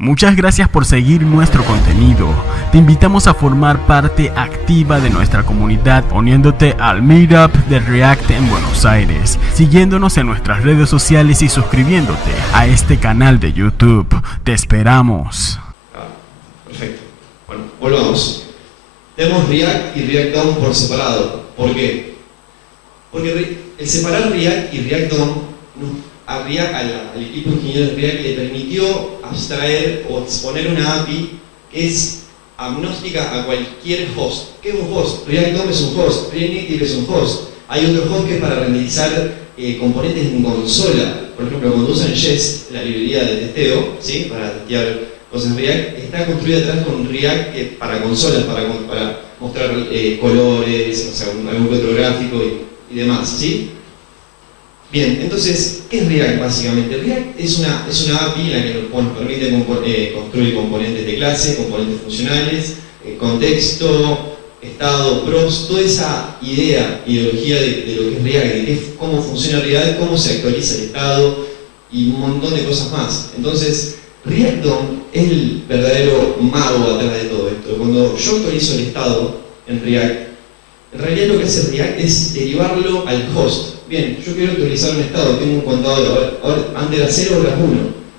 Muchas gracias por seguir nuestro contenido. Te invitamos a formar parte activa de nuestra comunidad uniéndote al Meetup de React en Buenos Aires, siguiéndonos en nuestras redes sociales y suscribiéndote a este canal de YouTube. Te esperamos. Perfecto. Bueno, volvamos. Tenemos React y React DOM por separado. ¿Por qué? Porque el separar React y React DOM al equipo de ingenieros de React le permitió abstraer o exponer una API que es agnóstica a cualquier host. ¿Qué es un host? React DOM es un host, React Native es un host. Hay otro host que es para renderizar componentes en consola. Por ejemplo, cuando usan Jest, la librería de testeo, ¿sí? Para testear cosas React, está construida atrás con React para consolas, para mostrar colores, o sea, algún otro gráfico y demás, ¿sí? Bien, entonces, ¿qué es React básicamente? React es una API en la que nos permite construir componentes de clase, componentes funcionales, contexto, estado, props, toda esa ideología de lo que es React, de cómo funciona React, cómo se actualiza el estado y un montón de cosas más. Entonces, React DOM es el verdadero mago atrás de todo esto. Cuando yo actualizo el estado en React, en realidad lo que hace React es derivarlo al host. Bien, yo quiero actualizar un estado, tengo un contador, ahora antes era 0, ahora es 1.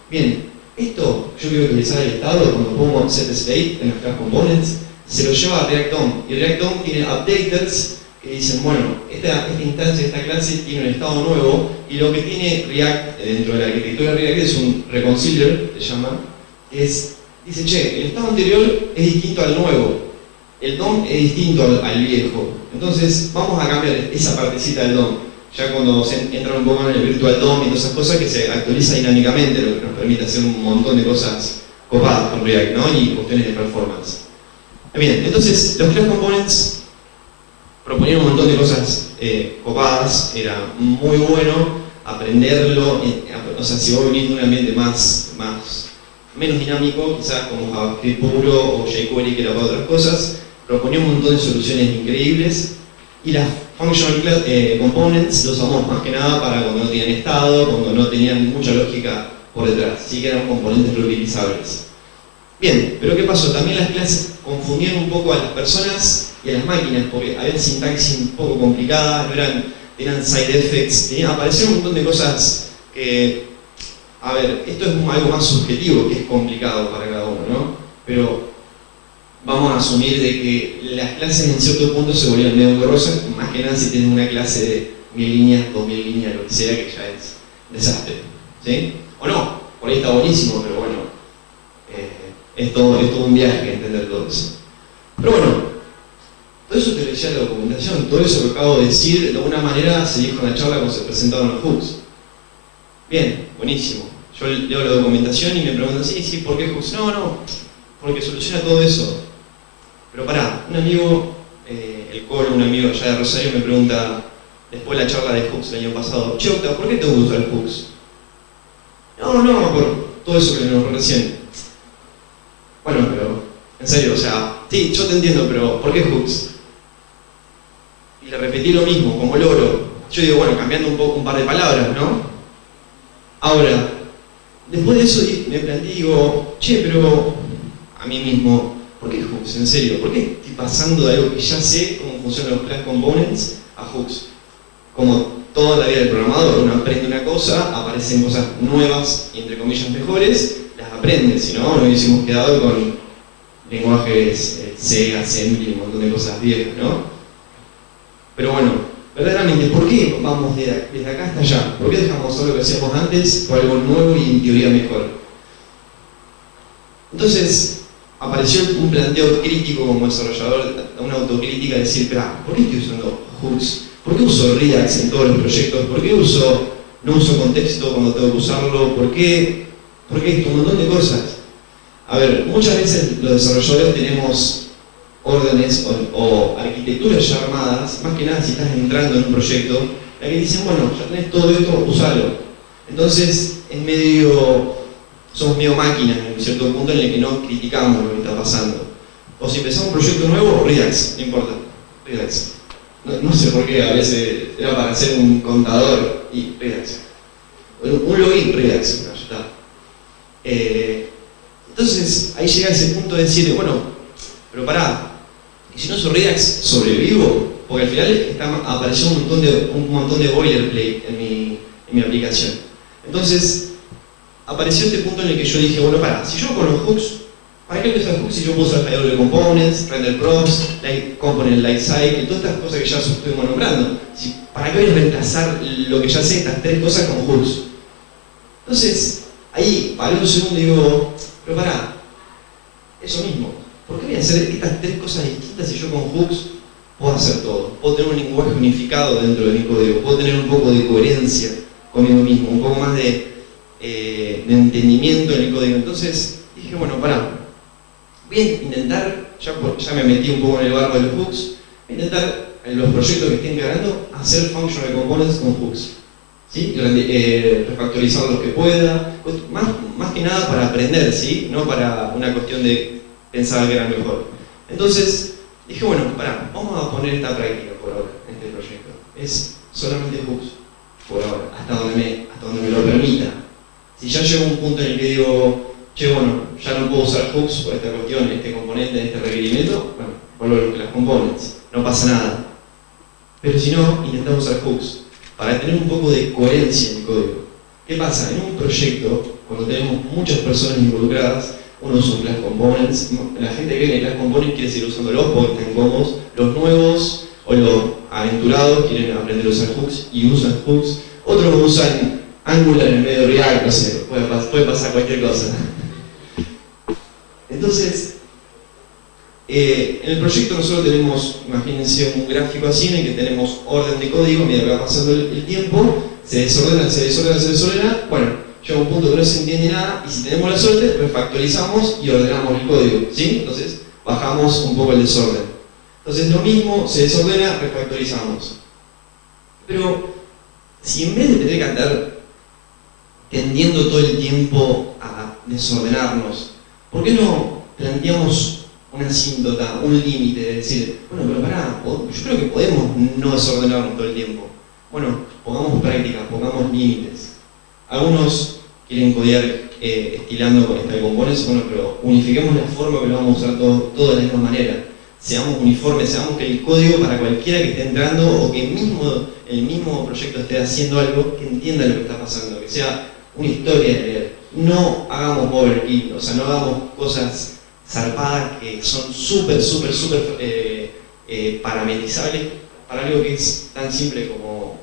Bien, esto yo quiero actualizar el estado, cuando pongo set state en las class components, se lo lleva a React DOM. Y React DOM tiene updaters que dicen, bueno, esta instancia, esta clase tiene un estado nuevo, y lo que tiene React dentro de la arquitectura de React es un reconciler, se llama, dice, che, el estado anterior es distinto al nuevo, el DOM es distinto al viejo, entonces vamos a cambiar esa partecita del DOM. Ya cuando entran un poco en el Virtual DOM y todas esas cosas, que se actualiza dinámicamente, lo que nos permite hacer un montón de cosas copadas con React, ¿no? Y cuestiones de performance. Bien, entonces los Class Components proponían un montón de cosas copadas, era muy bueno aprenderlo, o sea, si vos venís de un ambiente menos dinámico, quizás como JavaScript puro o jQuery que era para otras cosas, proponía un montón de soluciones increíbles. Y las Functional Components los usamos más que nada para cuando no tenían estado, cuando no tenían mucha lógica por detrás, así que eran componentes reutilizables. Bien, pero ¿qué pasó? También las clases confundían un poco a las personas y a las máquinas, porque había sintaxis un poco complicadas, tenían side effects, aparecieron un montón de cosas que, a ver, esto es algo más subjetivo, que es complicado para cada uno, ¿no? Pero vamos a asumir de que las clases en cierto punto se volvían medio engorrosas, más que nada si tienes una clase de 1000 líneas, 2000 líneas, lo que sea, que ya es desastre, ¿sí? O no, por ahí está buenísimo, pero bueno, es todo un viaje entender todo eso. Pero bueno, todo eso te lo decía la documentación, todo eso que acabo de decir, de alguna manera se dijo en la charla cuando se presentaron los hooks. Bien, buenísimo. Yo leo la documentación y me preguntan, sí, ¿por qué hooks? No, porque soluciona todo eso. Pero pará, un amigo, el Colo, un amigo allá de Rosario me pregunta, después de la charla de hooks el año pasado, che, Octa, ¿por qué te gusta el hooks? No, por todo eso que nos recién. Bueno, pero, en serio, o sea, sí, yo te entiendo, pero ¿por qué hooks? Y le repetí lo mismo, como loro. Yo digo, bueno, cambiando un par de palabras, ¿no? Ahora, después de eso me planteé y digo, che, pero a mí mismo, ¿por qué hooks? En serio, ¿por qué estoy pasando de algo que ya sé cómo funcionan los Class Components a hooks? Como toda la vida del programador, uno aprende una cosa, aparecen cosas nuevas y entre comillas mejores, las aprende, si no, nos hubiésemos quedado con lenguajes C, Assembly, un montón de cosas viejas, ¿no? Pero bueno, verdaderamente, ¿por qué vamos desde acá hasta allá? ¿Por qué dejamos todo lo que hacíamos antes por algo nuevo y en teoría mejor? Entonces, apareció un planteo crítico como desarrollador, una autocrítica de decir, ¿por qué estoy usando hooks? ¿Por qué uso Redux en todos los proyectos? ¿Por qué no uso contexto cuando tengo que usarlo? ¿Por qué esto? Un montón de cosas. A ver, muchas veces los desarrolladores tenemos órdenes o arquitecturas ya armadas, más que nada si estás entrando en un proyecto, la que dicen, bueno, ya tenés todo esto, usalo. Entonces, somos medio máquinas en un cierto punto en el que no criticamos lo que está pasando. O si empezamos un proyecto nuevo, Redux, no importa, Redux. No sé por qué, a veces era para hacer un contador y Redux. Un login, Redux, ya está. Entonces, ahí llega ese punto de decirle, bueno, pero pará, y si no uso Redux, ¿sobrevivo? Porque al final apareció un montón de boilerplate en mi aplicación. Entonces, apareció este punto en el que yo dije, bueno, pará, si yo con los hooks, ¿para qué usar hooks si yo puedo usar JW Components, Render Props, Component Lifecycle, todas estas cosas que ya estuvimos nombrando? ¿Para qué voy a reemplazar lo que ya sé, estas tres cosas con hooks? Entonces, ahí paré un segundo y digo, pero pará, eso mismo, ¿por qué voy a hacer estas tres cosas distintas si yo con hooks puedo hacer todo? Puedo tener un lenguaje unificado dentro de mi código, puedo tener un poco de coherencia conmigo mismo, un poco más de entendimiento en el código. Entonces dije, bueno, pará, voy a intentar, ya me metí un poco en el barro de los hooks, voy a intentar en los proyectos que estén creando hacer functional components con hooks, ¿sí? Refactorizar los que pueda, más que nada para aprender, ¿sí? No para una cuestión de pensar que era mejor. Entonces dije, bueno, pará, vamos a poner esta práctica por ahora en este proyecto. Es solamente hooks por ahora, hasta donde me lo permita. Si ya llego a un punto en el que digo, che, bueno, ya no puedo usar hooks por esta cuestión, este componente, este requerimiento, bueno, vuelvo a las components, no pasa nada. Pero si no, intentamos usar hooks para tener un poco de coherencia en el código. ¿Qué pasa? En un proyecto, cuando tenemos muchas personas involucradas, uno usa class components, la gente que viene class components quiere seguir usándolos porque están cómodos, los nuevos o los aventurados quieren aprender a usar hooks y usan hooks, otros usan Angular en medio de React, no sé, puede pasar cualquier cosa. Entonces, en el proyecto nosotros tenemos, imagínense un gráfico así en el que tenemos orden de código, a medida que va pasando el tiempo, se desordena, bueno, llega un punto que no se entiende nada y si tenemos la suerte, refactorizamos y ordenamos el código, ¿sí? Entonces, bajamos un poco el desorden. Entonces lo mismo, se desordena, refactorizamos. Pero, si en vez de tener que andar tendiendo todo el tiempo a desordenarnos, ¿por qué no planteamos una asíntota, un límite de decir, bueno, pero pará, yo creo que podemos no desordenarnos todo el tiempo? Bueno, pongamos prácticas, pongamos límites. Algunos quieren codear estilando con style components, bueno, pero unifiquemos la forma que lo vamos a usar todo de la misma manera. Seamos uniformes, seamos que el código para cualquiera que esté entrando o que el mismo proyecto esté haciendo algo, que entienda lo que está pasando, que sea una historia de leer. No hagamos overkill, o sea, no hagamos cosas zarpadas que son súper parametrizables para algo que es tan simple como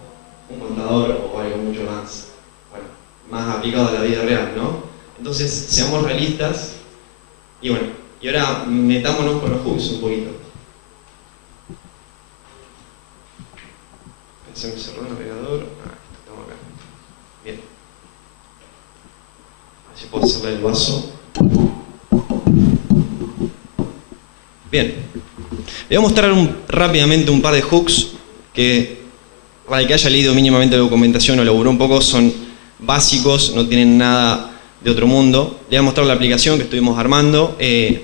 un contador o algo mucho más, bueno, más aplicado a la vida real, ¿no? Entonces, seamos realistas y bueno, y ahora metámonos con los hooks un poquito. Se me cerró el navegador. Estamos acá. Bien. Así puedo cerrar el vaso. Bien. Le voy a mostrar rápidamente un par de hooks que, para el que haya leído mínimamente la documentación o laburó un poco, son básicos, no tienen nada de otro mundo. Le voy a mostrar la aplicación que estuvimos armando.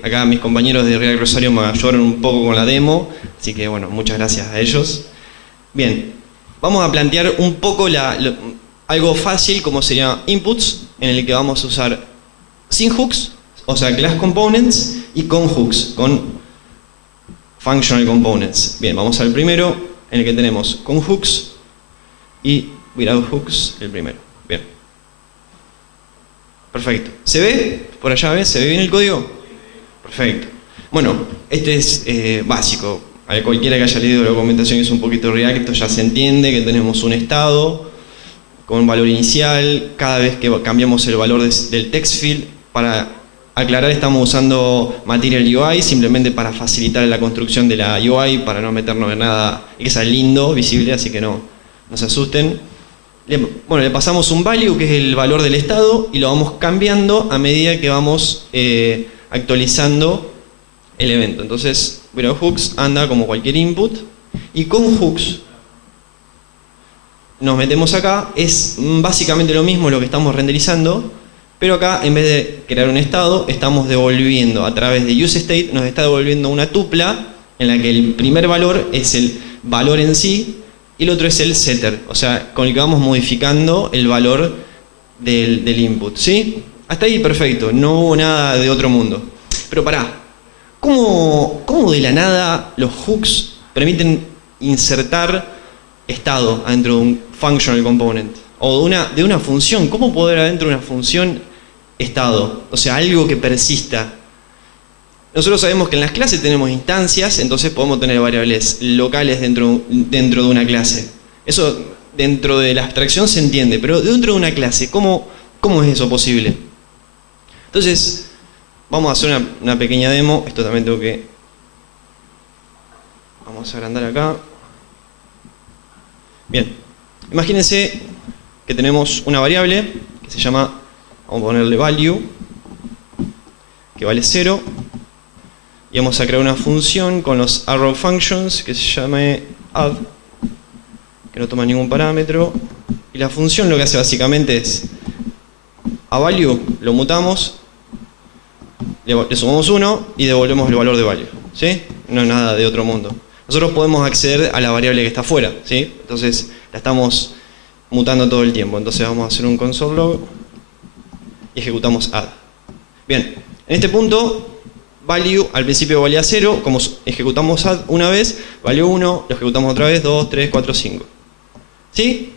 Acá mis compañeros de React Rosario me ayudaron un poco con la demo, así que bueno, muchas gracias a ellos. Bien, vamos a plantear un poco algo fácil como sería inputs, en el que vamos a usar sin hooks, o sea, class components, y con hooks, con functional components. Bien, vamos al primero, en el que tenemos con hooks y without hooks, el primero. Bien. Perfecto. ¿Se ve? Por allá, ¿ves? ¿Se ve bien el código? Perfecto. Bueno, este es básico. A cualquiera que haya leído la documentación y es un poquito React, ya se entiende que tenemos un estado con un valor inicial. Cada vez que cambiamos el valor del text field, para aclarar, estamos usando Material UI simplemente para facilitar la construcción de la UI, para no meternos en nada y que sea lindo, visible, así que no se asusten. Bueno, le pasamos un value, que es el valor del estado, y lo vamos cambiando a medida que vamos actualizando el evento. Entonces, without hooks anda como cualquier input, y con hooks nos metemos acá. Es básicamente lo mismo lo que estamos renderizando, pero acá, en vez de crear un estado, estamos devolviendo a través de useState, nos está devolviendo una tupla en la que el primer valor es el valor en sí y el otro es el setter, o sea, con el que vamos modificando el valor del input, ¿sí? Hasta ahí perfecto, no hubo nada de otro mundo. Pero pará, ¿cómo de la nada los hooks permiten insertar estado adentro de un functional component? O de una función. ¿Cómo poder adentro de una función estado? O sea, algo que persista. Nosotros sabemos que en las clases tenemos instancias, entonces podemos tener variables locales dentro de una clase. Eso dentro de la abstracción se entiende, pero dentro de una clase, ¿cómo es eso posible? Entonces, vamos a hacer una pequeña demo. Esto también tengo que... Vamos a agrandar acá. Bien. Imagínense que tenemos una variable que se llama, vamos a ponerle value, que vale 0. Y vamos a crear una función con los arrow functions que se llame add, que no toma ningún parámetro. Y la función lo que hace básicamente es, a value lo mutamos, le sumamos 1 y devolvemos el valor de value, ¿sí? No es nada de otro mundo. Nosotros podemos acceder a la variable que está afuera, ¿sí? Entonces la estamos mutando todo el tiempo. Entonces vamos a hacer un console log y ejecutamos add. Bien, en este punto value al principio valía 0, como ejecutamos add una vez, valió 1, lo ejecutamos otra vez, 2, 3, 4, 5. ¿Sí?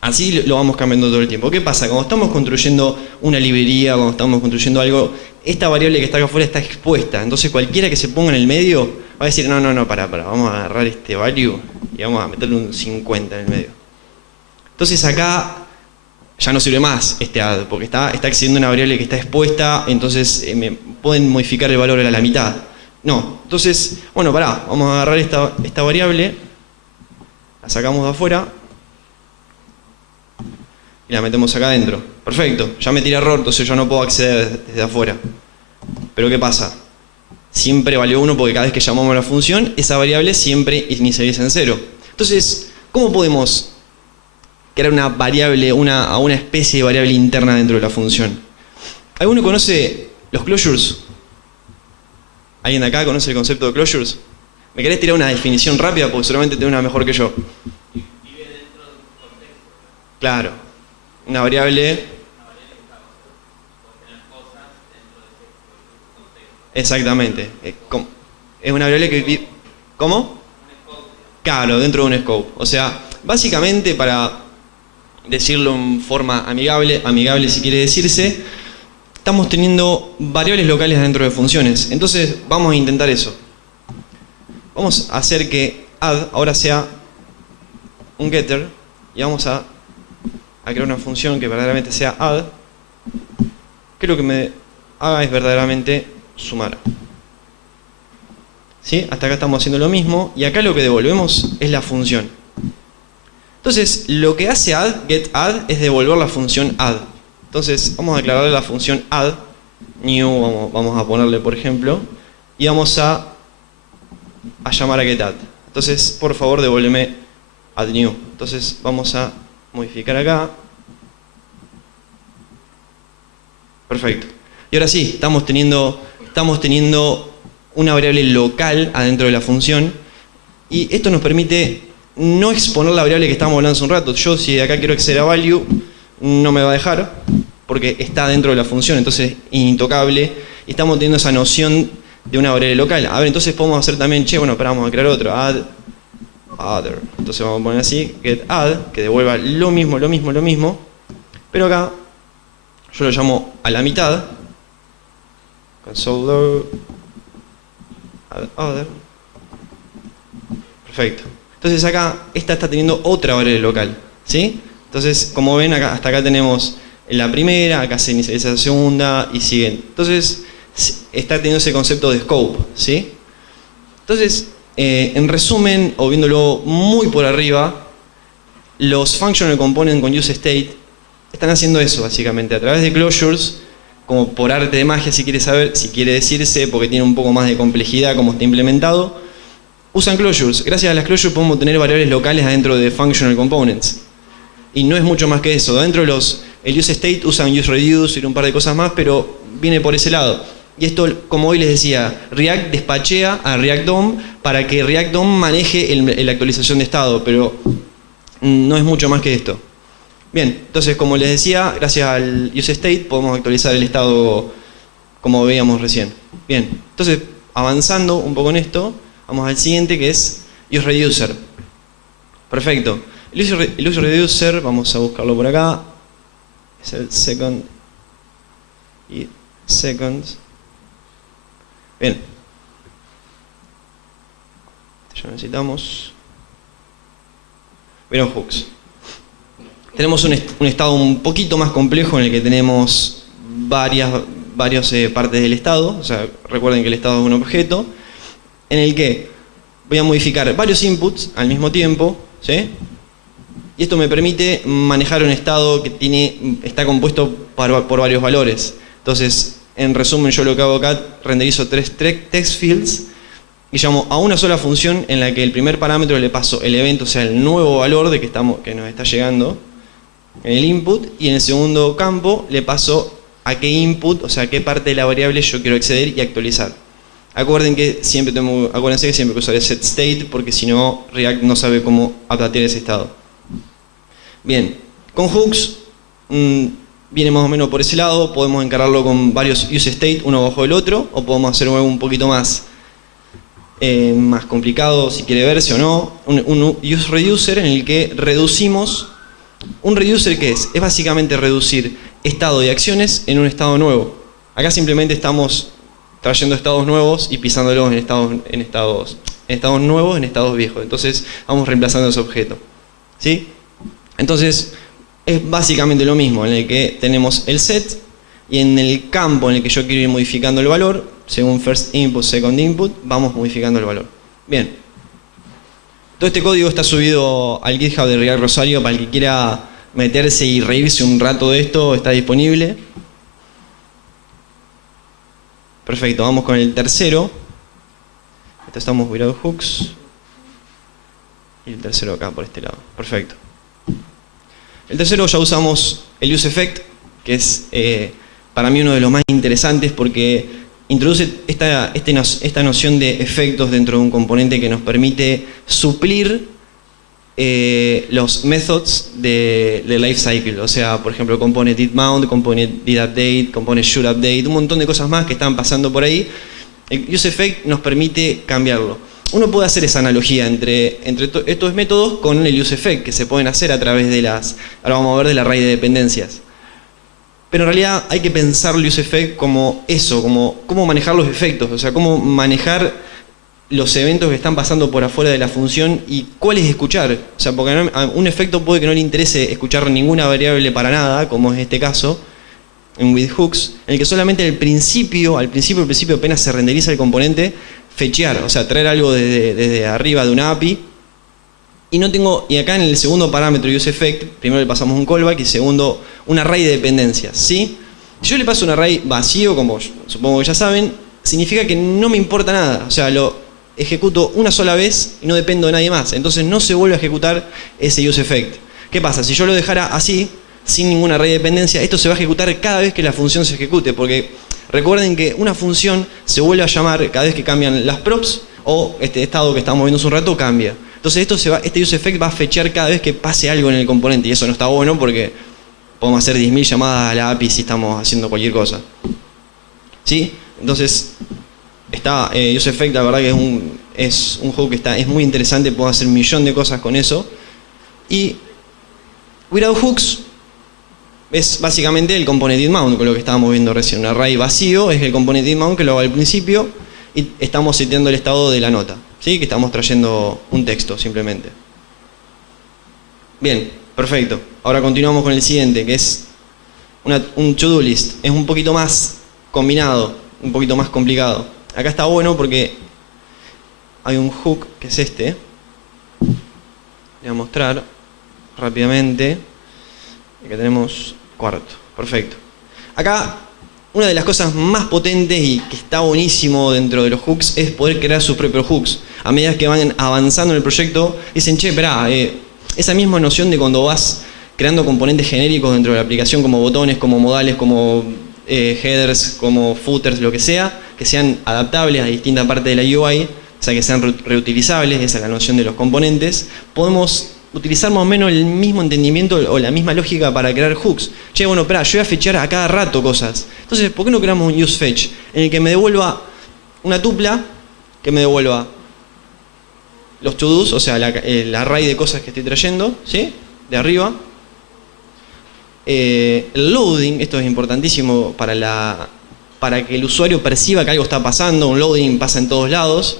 Así lo vamos cambiando todo el tiempo. ¿Qué pasa? Cuando estamos construyendo una librería, cuando estamos construyendo algo, esta variable que está acá afuera está expuesta. Entonces cualquiera que se ponga en el medio va a decir, no, pará, vamos a agarrar este value y vamos a meterle un 50 en el medio. Entonces acá ya no sirve más este add, porque está accediendo a una variable que está expuesta, entonces me pueden modificar el valor a la mitad. No, entonces, bueno, pará, vamos a agarrar esta variable, la sacamos de afuera y la metemos acá adentro. Perfecto, ya me tira error, entonces yo no puedo acceder desde afuera. Pero ¿qué pasa? Siempre valió 1 porque cada vez que llamamos a la función, esa variable siempre inicializa en 0. Entonces, ¿cómo podemos crear una variable, una especie de variable interna dentro de la función? ¿Alguno conoce los closures? ¿Alguien de acá conoce el concepto de closures? ¿Me querés tirar una definición rápida? Porque seguramente tenés una mejor que yo. Vive dentro de un contexto. Claro. Una variable... Exactamente. Es una variable que... ¿Cómo? Claro, dentro de un scope. O sea, básicamente para decirlo en forma amigable si quiere decirse, estamos teniendo variables locales dentro de funciones. Entonces vamos a intentar eso. Vamos a hacer que add ahora sea un getter y vamos a crear una función que verdaderamente sea add, que lo que me haga es verdaderamente sumar. ¿Sí? Hasta acá estamos haciendo lo mismo y acá lo que devolvemos es la función. Entonces, lo que hace add, getAdd, es devolver la función add. Entonces, vamos a declararle la función add, new, vamos a ponerle por ejemplo, y vamos a llamar a getAdd. Entonces, por favor, devuélveme add new. Entonces, vamos a modificar acá. Perfecto. Y ahora sí, estamos teniendo una variable local adentro de la función, y esto nos permite no exponer la variable que estábamos hablando hace un rato. Yo si de acá quiero acceder a value, no me va a dejar, porque está dentro de la función, entonces intocable, y estamos teniendo esa noción de una variable local. A ver, entonces podemos hacer también, vamos a crear otro, add other. Entonces vamos a poner así, getAdd, que devuelva lo mismo, pero acá yo lo llamo a la mitad, console log, add other. Perfecto. Entonces acá, esta está teniendo otra variable local, ¿sí? Entonces, como ven, hasta acá tenemos la primera, acá se inicializa la segunda y siguen. Entonces, está teniendo ese concepto de scope, ¿sí? Entonces, en resumen, o viéndolo muy por arriba, los functional components con useState están haciendo eso, básicamente, a través de closures, como por arte de magia, si quiere decirse, porque tiene un poco más de complejidad como está implementado. Usan closures. Gracias a las closures podemos tener variables locales adentro de functional components. Y no es mucho más que eso. Adentro el useState usan useReduce y un par de cosas más, pero viene por ese lado. Y esto, como hoy les decía, React despachea a React DOM para que React DOM maneje la actualización de estado, pero no es mucho más que esto. Bien, entonces como les decía, gracias al useState podemos actualizar el estado como veíamos recién. Bien, entonces avanzando un poco en esto, vamos al siguiente que es useReducer. Perfecto. El useReducer, vamos a buscarlo por acá, es el second y seconds. Bien. Ya necesitamos. Vieron hooks. Tenemos un estado un poquito más complejo en el que tenemos varias partes del estado. O sea, recuerden que el estado es un objeto en el que voy a modificar varios inputs al mismo tiempo, ¿sí? Y esto me permite manejar un estado que está compuesto por varios valores. Entonces, en resumen, yo lo que hago acá, renderizo 3 text fields y llamo a una sola función en la que el primer parámetro le paso el evento, o sea, el nuevo valor de que nos está llegando en el input, y en el segundo campo le paso a qué input, o sea, a qué parte de la variable yo quiero acceder y actualizar. Acuérdense que siempre que usar el setState, porque si no, React no sabe cómo updatear ese estado. Bien, con hooks viene más o menos por ese lado. Podemos encararlo con varios useState uno bajo el otro, o podemos hacer algo un poquito más complicado, si quiere verse o no. Un useReducer en el que reducimos. Un reducer, ¿qué es? Es básicamente reducir estado y acciones en un estado nuevo. Acá simplemente estamos trayendo estados nuevos y pisándolos en estados nuevos, en estados viejos. Entonces vamos reemplazando ese objeto, ¿sí? Entonces es básicamente lo mismo, en el que tenemos el set y en el campo en el que yo quiero ir modificando el valor, según first input, second input, vamos modificando el valor. Bien. Todo este código está subido al GitHub de React Rosario. Para el que quiera meterse y reírse un rato de esto, está disponible. Perfecto, vamos con el tercero. Estamos without hooks. Y el tercero acá por este lado. Perfecto. El tercero ya usamos el useEffect, que es para mí uno de los más interesantes porque introduce esta noción de efectos dentro de un componente que nos permite suplir los methods de lifecycle. O sea, por ejemplo, compone didMount, compone didUpdate, compone shouldUpdate, un montón de cosas más que están pasando por ahí. El useEffect nos permite cambiarlo. Uno puede hacer esa analogía entre estos métodos con el useEffect, que se pueden hacer a través de ahora vamos a ver, del array de dependencias. Pero en realidad hay que pensar el useEffect como eso, como cómo manejar los efectos, o sea, cómo manejar los eventos que están pasando por afuera de la función y cuáles escuchar. O sea, porque a un efecto puede que no le interese escuchar ninguna variable para nada, como es este caso, en withHooks, en el que solamente al principio apenas se renderiza el componente, fetchear, o sea, traer algo desde arriba de una API. Y acá en el segundo parámetro useEffect, primero le pasamos un callback y segundo un array de dependencias, ¿sí? Si yo le paso un array vacío, como supongo que ya saben, significa que no me importa nada. O sea, lo ejecuto una sola vez y no dependo de nadie más. Entonces no se vuelve a ejecutar ese useEffect. ¿Qué pasa? Si yo lo dejara así, sin ningún array de dependencia, esto se va a ejecutar cada vez que la función se ejecute. Porque recuerden que una función se vuelve a llamar cada vez que cambian las props o este estado que estamos viendo hace un rato cambia. Entonces este useEffect va a fetchear cada vez que pase algo en el componente y eso no está bueno porque podemos hacer 10.000 llamadas a la API si estamos haciendo cualquier cosa. ¿Sí? Entonces, useEffect la verdad que es un hook que es muy interesante, puedo hacer un millón de cosas con eso. Y without hooks es básicamente el component didMount, con lo que estábamos viendo recién. Un array vacío es el component didMount que lo hago al principio y estamos seteando el estado de la nota. ¿Sí? Que estamos trayendo un texto simplemente. Bien, perfecto. Ahora continuamos con el siguiente, que es un to-do list. Es un poquito más combinado, un poquito más complicado. Acá está bueno porque hay un hook, que es este. Le voy a mostrar rápidamente. Acá tenemos cuarto. Perfecto. Acá una de las cosas más potentes y que está buenísimo dentro de los hooks es poder crear sus propios hooks. A medida que van avanzando en el proyecto, dicen, che, esperá, esa misma noción de cuando vas creando componentes genéricos dentro de la aplicación, como botones, como modales, como headers, como footers, lo que sea, que sean adaptables a distintas partes de la UI, o sea, que sean reutilizables, esa es la noción de los componentes, podemos utilizar más o menos el mismo entendimiento o la misma lógica para crear hooks. Che, bueno, espera, yo voy a fetchear a cada rato cosas. Entonces, ¿por qué no creamos un useFetch en el que me devuelva una tupla que me devuelva los to-dos, o sea, el array de cosas que estoy trayendo, ¿sí? De arriba. El loading, esto es importantísimo para que el usuario perciba que algo está pasando. Un loading pasa en todos lados.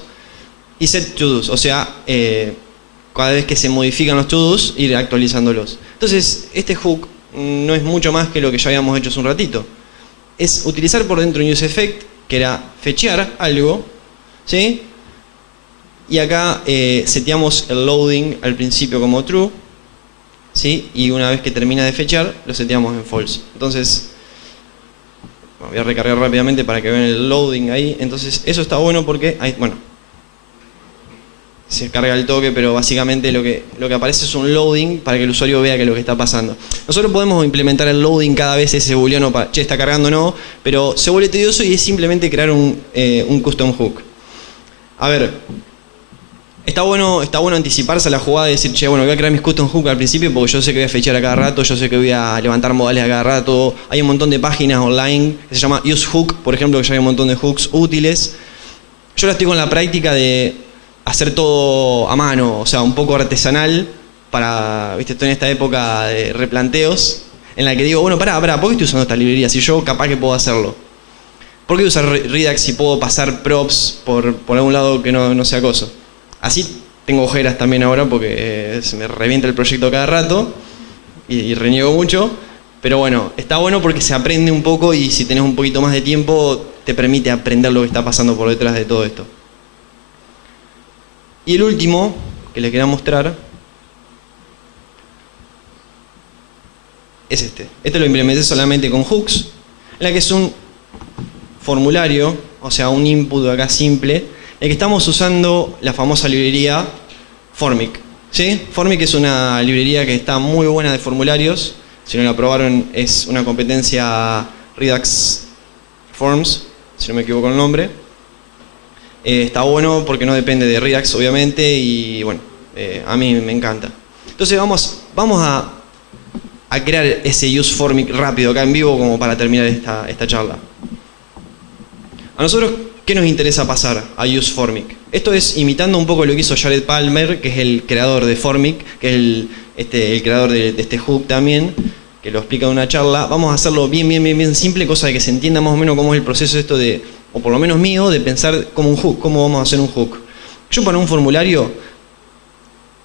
Y set to-dos, o sea, cada vez que se modifican los to-dos, ir actualizándolos. Entonces, este hook no es mucho más que lo que ya habíamos hecho hace un ratito. Es utilizar por dentro un useEffect, que era fetchear algo, ¿sí? Y acá seteamos el loading al principio como true, ¿sí? Y una vez que termina de fetchear, lo seteamos en false. Entonces, voy a recargar rápidamente para que vean el loading ahí. Entonces, eso está bueno porque, se carga el toque, pero básicamente lo que aparece es un loading para que el usuario vea que es lo que está pasando. Nosotros podemos implementar el loading cada vez ese booleano para, che, está cargando o no, pero se vuelve tedioso y es simplemente crear un custom hook. A ver, está bueno anticiparse a la jugada y decir, che, bueno, voy a crear mis custom hook al principio porque yo sé que voy a fetchear a cada rato, yo sé que voy a levantar modales a cada rato. Hay un montón de páginas online que se llama useHook, por ejemplo, que ya hay un montón de hooks útiles. Yo ahora estoy con la práctica de hacer todo a mano, o sea, un poco artesanal, estoy en esta época de replanteos, en la que digo, bueno, pará, ¿por qué estoy usando esta librería? Si yo capaz que puedo hacerlo. ¿Por qué usar Redux si puedo pasar props por algún lado que no sea acoso? Así tengo ojeras también ahora porque se me revienta el proyecto cada rato y reniego mucho, pero bueno, está bueno porque se aprende un poco y si tenés un poquito más de tiempo te permite aprender lo que está pasando por detrás de todo esto. Y el último que les quería mostrar es este. Este lo implementé solamente con hooks, en la que es un formulario, o sea, un input acá simple, en el que estamos usando la famosa librería Formic. ¿Sí? Formic es una librería que está muy buena de formularios. Si no la probaron, es una competencia Redux Forms, si no me equivoco el nombre. Está bueno porque no depende de Redux, obviamente, y bueno, a mí me encanta. Entonces vamos a crear ese useFormic rápido acá en vivo como para terminar esta charla. A nosotros, ¿qué nos interesa pasar a useFormic? Esto es imitando un poco lo que hizo Jared Palmer, que es el creador de Formic, que es el creador de este hook también, que lo explica en una charla. Vamos a hacerlo bien simple, cosa de que se entienda más o menos cómo es el proceso esto de, o por lo menos mío, de pensar como un hook, cómo vamos a hacer un hook. Yo para un formulario,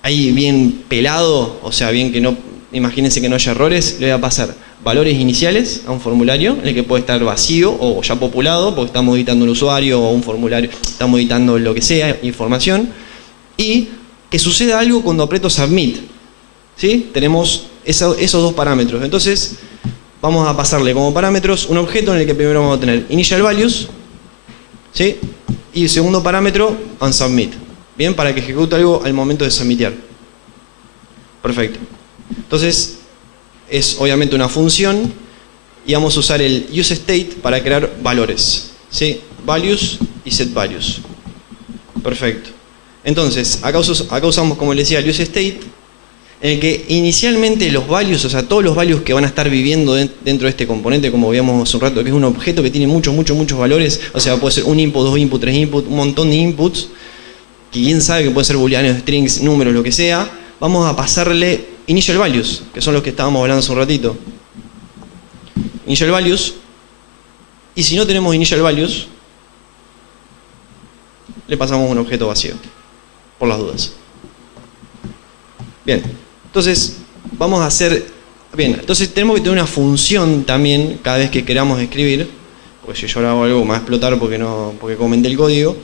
ahí bien pelado, o sea, bien que no, imagínense que no haya errores, le voy a pasar valores iniciales a un formulario, en el que puede estar vacío o ya populado, porque estamos editando un usuario o un formulario, estamos editando lo que sea, información, y que suceda algo cuando aprieto Submit. ¿Sí? Tenemos esos dos parámetros. Entonces, vamos a pasarle como parámetros un objeto en el que primero vamos a tener initial values, ¿sí? Y el segundo parámetro, onSubmit. Bien, para que ejecute algo al momento de submitear. Perfecto. Entonces, es obviamente una función y vamos a usar el useState para crear valores. ¿Sí? Values y setValues. Perfecto. Entonces, acá usamos, como les decía, el useState, en el que inicialmente los values, o sea, todos los values que van a estar viviendo dentro de este componente, como veíamos hace un rato, que es un objeto que tiene muchos valores, o sea, puede ser un input, dos inputs, tres inputs, un montón de inputs, que quién sabe que puede ser booleanos, strings, números, lo que sea, vamos a pasarle initial values, que son los que estábamos hablando hace un ratito. Initial values, y si no tenemos initial values, le pasamos un objeto vacío, por las dudas. Bien, entonces vamos a hacer... Bien, entonces tenemos que tener una función también cada vez que queramos escribir, porque si yo ahora hago algo me va a explotar porque comenté el código,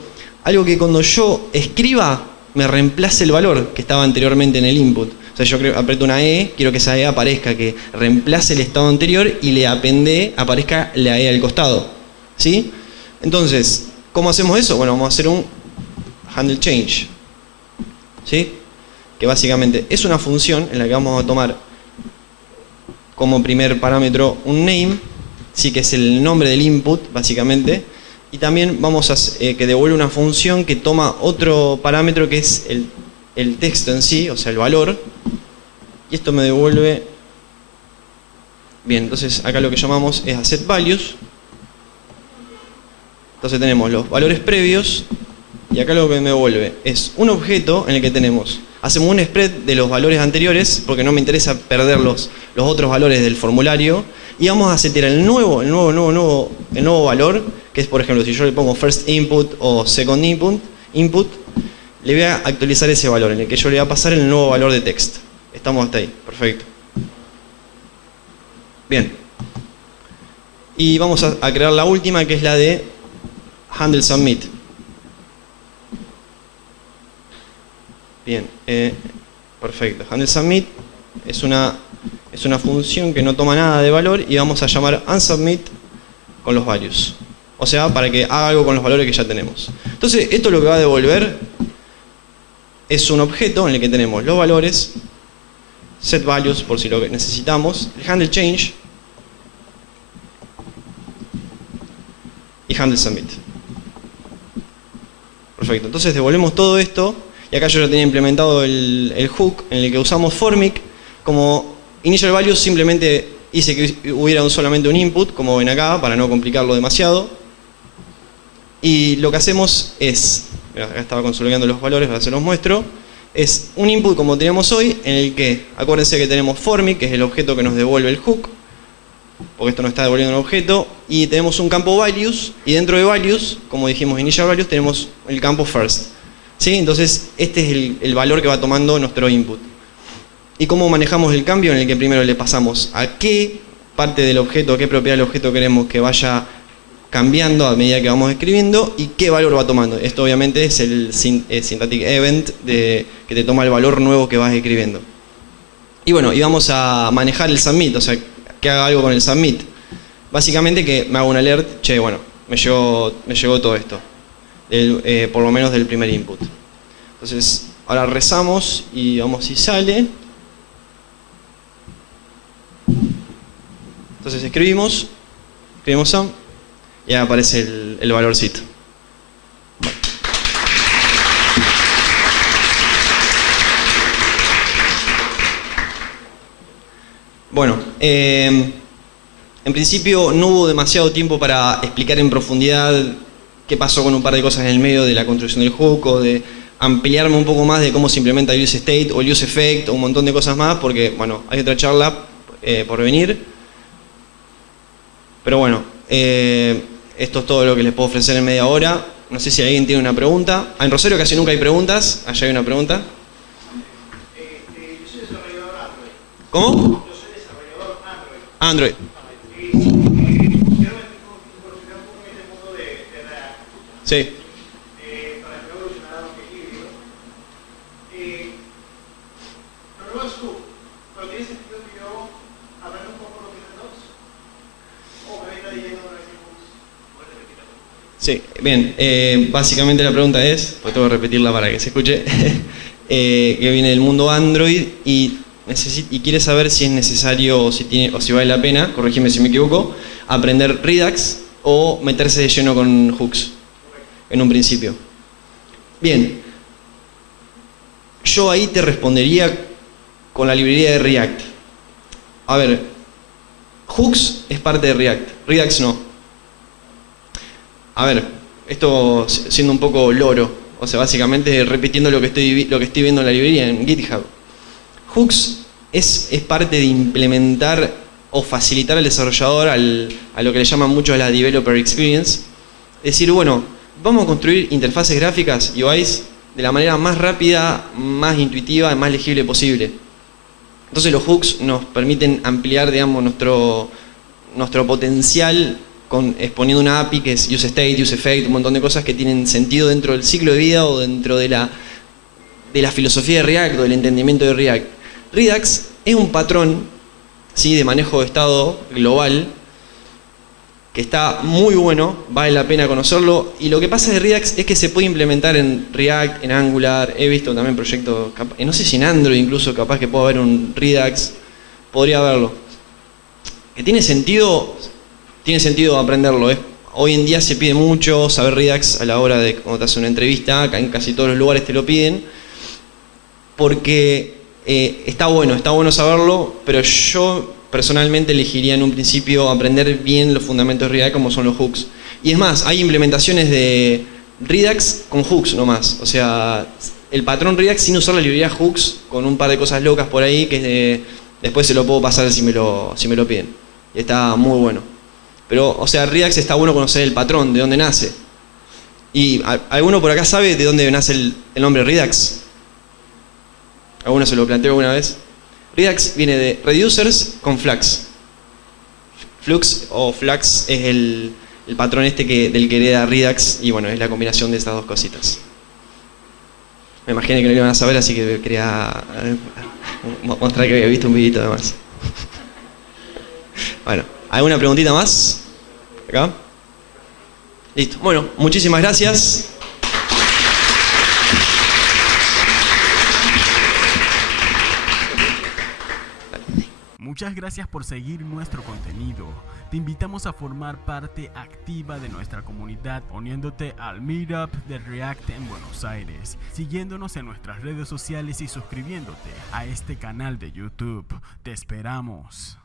algo que cuando yo escriba me reemplace el valor que estaba anteriormente en el input. O sea, yo aprieto una E, quiero que esa E aparezca, que reemplace el estado anterior y le aparezca la E al costado. ¿Sí? Entonces, ¿cómo hacemos eso? Bueno, vamos a hacer un handle change. ¿Sí? Que básicamente es una función en la que vamos a tomar como primer parámetro un name, sí, que es el nombre del input, básicamente, y también vamos a que devuelve una función que toma otro parámetro que es el texto en sí, o sea, el valor, y esto me devuelve. Bien, entonces acá lo que llamamos es a set values. Entonces tenemos los valores previos y acá lo que me devuelve es un objeto en el que tenemos, hacemos un spread de los valores anteriores porque no me interesa perder los otros valores del formulario, y vamos a setear el nuevo valor, que es, por ejemplo, si yo le pongo first input o second input, le voy a actualizar ese valor en el que yo le voy a pasar el nuevo valor de text. Estamos hasta ahí, perfecto. Bien. Y vamos a crear la última, que es la de handle submit. Bien, perfecto. Handle submit es una función que no toma nada de valor y vamos a llamar unsubmit con los values. O sea, para que haga algo con los valores que ya tenemos. Entonces, esto lo que va a devolver es un objeto en el que tenemos los valores, set values por si lo necesitamos, el handle change y handle submit. Perfecto, entonces devolvemos todo esto y acá yo ya tenía implementado el hook en el que usamos formic. Como initial values simplemente hice que hubiera solamente un input, como ven acá, para no complicarlo demasiado. Y lo que hacemos es, acá estaba consolidando los valores, ahora se los muestro. Es un input como teníamos hoy, en el que, acuérdense que tenemos formic, que es el objeto que nos devuelve el hook, porque esto nos está devolviendo un objeto, y tenemos un campo values, y dentro de values, como dijimos initial values, tenemos el campo first. ¿Sí? Entonces este es el valor que va tomando nuestro input. ¿Y cómo manejamos el cambio? En el que primero le pasamos a qué parte del objeto, qué propiedad del objeto queremos que vaya cambiando a medida que vamos escribiendo y qué valor va tomando. Esto obviamente es el syntactic event que te toma el valor nuevo que vas escribiendo. Y bueno, y vamos a manejar el submit, o sea, que haga algo con el submit. Básicamente que me haga un alert, che, bueno, me llegó todo esto, por lo menos del primer input. Entonces, ahora rezamos y vamos si sale. Entonces escribimos sum y ahí aparece el valorcito. Bueno, en principio no hubo demasiado tiempo para explicar en profundidad qué pasó con un par de cosas en el medio de la construcción del hook, o de ampliarme un poco más de cómo se implementa el use state o el use effect o un montón de cosas más, porque bueno, hay otra charla por venir. Pero bueno, esto es todo lo que les puedo ofrecer en media hora. No sé si alguien tiene una pregunta. En Rosario casi nunca hay preguntas. Allá hay una pregunta. Yo soy desarrollador Android. ¿Cómo? Yo soy desarrollador Android. Android. Quiero incursionar un poco en este mundo de React. Sí. Para que evolucionara a lo que es híbrido. Pero no es tú. Pero tiene sentido que yo aprenda un poco lo que es el DOS. O me venga leyendo una vez en curso. ¿Puedes repetirlo? Sí, bien. Básicamente la pregunta es, pues tengo que repetirla para que se escuche, que viene del mundo Android y quiere saber si es necesario o si vale la pena, corrígeme si me equivoco, aprender Redux o meterse de lleno con hooks en un principio. Bien, yo ahí te respondería con la librería de React. A ver, hooks es parte de React, Redux no. A ver, esto siendo un poco loro, o sea, básicamente repitiendo lo que estoy viendo en la librería en GitHub. Hooks es parte de implementar o facilitar al desarrollador a lo que le llaman muchos la developer experience. Es decir, bueno, vamos a construir interfaces gráficas, UIs, de la manera más rápida, más intuitiva y más legible posible. Entonces los hooks nos permiten ampliar, digamos, nuestro potencial exponiendo una API que es use state, use effect, un montón de cosas que tienen sentido dentro del ciclo de vida o dentro de la filosofía de React o del entendimiento de React. Redux es un patrón, ¿sí?, de manejo de estado global que está muy bueno, vale la pena conocerlo. Y lo que pasa de Redux es que se puede implementar en React, en Angular. He visto también proyectos, no sé si en Android incluso, capaz que pueda haber un Redux, podría haberlo. Que tiene sentido aprenderlo. Hoy en día se pide mucho saber Redux a la hora de cuando te hacen una entrevista, en casi todos los lugares te lo piden, porque Está bueno saberlo, pero yo personalmente elegiría en un principio aprender bien los fundamentos de React como son los hooks. Y es más, hay implementaciones de Redux con hooks nomás. O sea, el patrón Redux sin usar la librería hooks, con un par de cosas locas por ahí que después se lo puedo pasar si me lo piden. Y está muy bueno. Pero, o sea, Redux está bueno conocer el patrón, de dónde nace. ¿Y alguno por acá sabe de dónde nace el nombre Redux? ¿Alguno se lo planteó alguna vez? Redux viene de reducers con Flux. Flux o Flux es el patrón del que hereda Redux y bueno, es la combinación de estas dos cositas. Me imaginé que no lo iban a saber, así que quería mostrar que había visto un videito además. Bueno, ¿alguna preguntita más? ¿Acá? Listo. Bueno, muchísimas gracias. Muchas gracias por seguir nuestro contenido. Te invitamos a formar parte activa de nuestra comunidad uniéndote al Meetup de React en Buenos Aires, siguiéndonos en nuestras redes sociales y suscribiéndote a este canal de YouTube. Te esperamos.